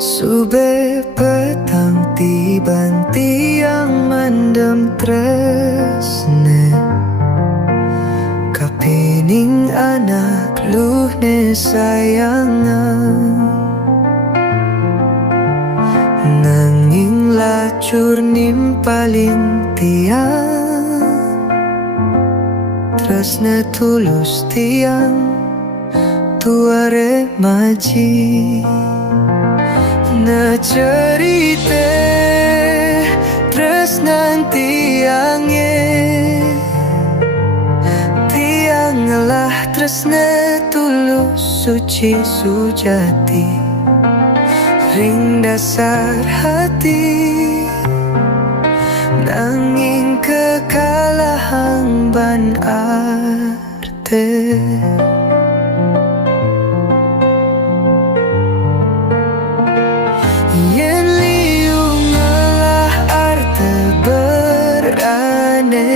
Sube petang tiban tiang mendem tresne kapining anak luhne sayangan nanging lacur nimpalin tiang tresne tulus tiang tuare maji na cerite tresnan tiange tiang lah tresne tulus suci sujati ring dasar hati nanging kekalahan ban arte yen liung ngelah arte berane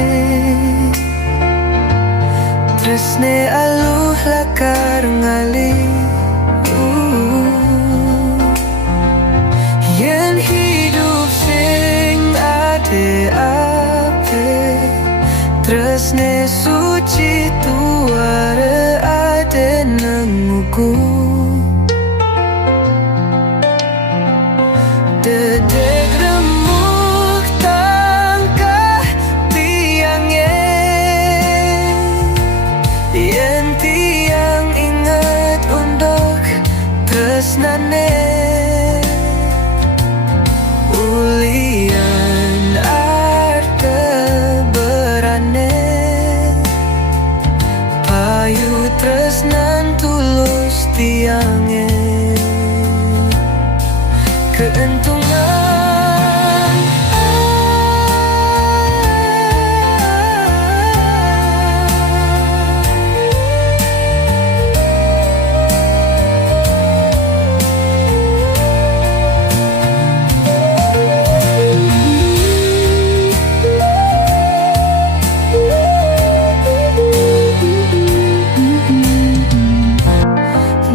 tresne aluh lakar ngali yen hidup sing ade ape tresne suci tuare ade nenguku dedek remuk tangkah tiangnya yen tiang ingat untuk tresnane ulian arte berane payu tresnan tulus tiangnya keentungan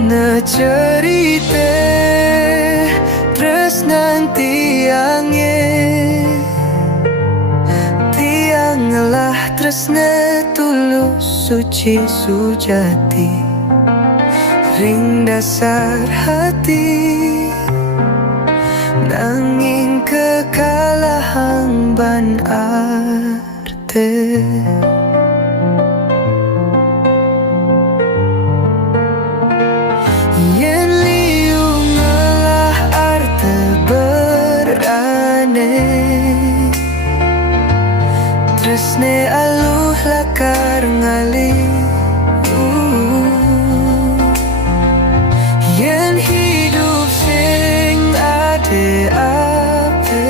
na cerite tresnan tiange tiang lah tresne tulus suci sujati ring dasar hati nanging kekalahan ban arte yen liung ngelah arte berane tresne aluh lakar ngali yen hidup sing ade ape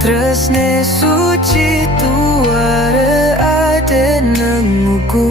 tresne suci tuare ade nenguku